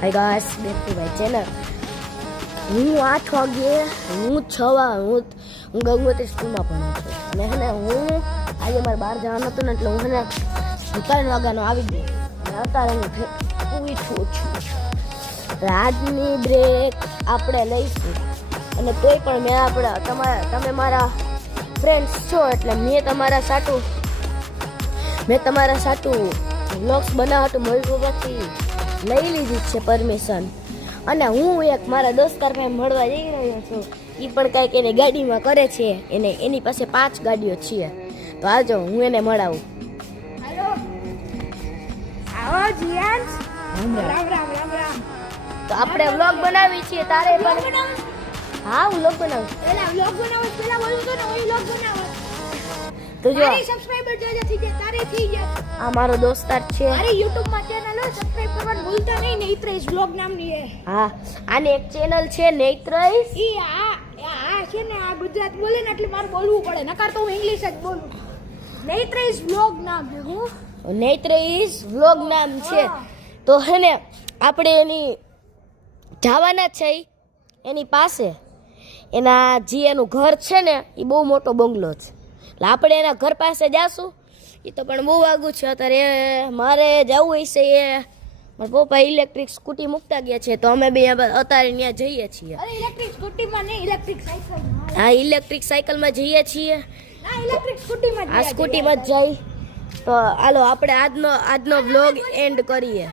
Hi guys, back to my channel. હું 8 વાગે હું ગંગોત્રી સ્કૂલમાં ભણું છું અને હે ને હું આજે મારે બહાર જવાનું હતું ને એટલે હું હે ને 3 વાગ્યાનો આવી ગયો અને અત્યારે હું ઉઠું છું. આજની બ્રેક આપણે લઈશું અને તોય પણ તમે મારા ફ્રેન્ડ્સ છો એટલે મેં તમારા સાટું વ્લોગ્સ બનાવવા મોબાઈલથી લઈ લીધી છે પરમિશન. અને હું એક મારા દોસ્તાર ભાઈ મળવા જઈ રહ્યો છું. એ પણ કાંઈક એની ગાડીમાં કરે છે. એની પાસે 5 ગાડીઓ છે. તો આવજો, હું એને મળાવું. હેલો, આવો જીયાન્સ. રામ રામ. તો આપણે વ્લોગ બનાવી છીએ. તારે પણ હા, વ્લોગ બનાવું. વ્લોગ બનાવો પેલા બોલું તો ને ઓય વ્લોગ બનાવો. તો જો મારી સબસ્ક્રાઇબર થઈ જાય તારે થઈ જાય. આ મારો દોસ્તાર છે. મારી YouTube માં ચેનલ હોય, સબસ્ક્રાઇબ કરવાનું ભૂલતા નહીં. નેત્રેશ વ્લોગ નામની છે. હા, આની એક ચેનલ છે નેત્રેશ. ઈ આ છે ને આ ગુજરાત બોલે ને એટલે મારે બોલવું પડે, નકાર તો હું ઇંગ્લિશ જ બોલું. નેત્રેશ વ્લોગ નામ છે. હું નેત્રેશ વ્લોગ નામ છે. તો હે ને આપણે એની જવાના છે એની પાસે. એનું ઘર છે ને એ બહુ મોટો બંગલો છે. એટલે આપણે એના ઘર પાસે જાશું. એ તો પણ બહુ આગું છે. અત્યારે મારે જવું હશે. મારા પપ્પા ઇલેક્ટ્રિક સ્કૂટી મૂકતા ગયા છે તો અમે બે અત્યારે ત્યાં જઈએ છીએ. અરે ઇલેક્ટ્રિક સ્કૂટીમાં નહીં, ઇલેક્ટ્રિક સાયકલ. હા, ઇલેક્ટ્રિક સાયકલમાં જઈએ છીએ. ના, ઇલેક્ટ્રિક સ્કૂટીમાં આ સ્કૂટીમાં જ જાય. તો હાલો આપણે આજનો વ્લોગ એન્ડ કરીએ.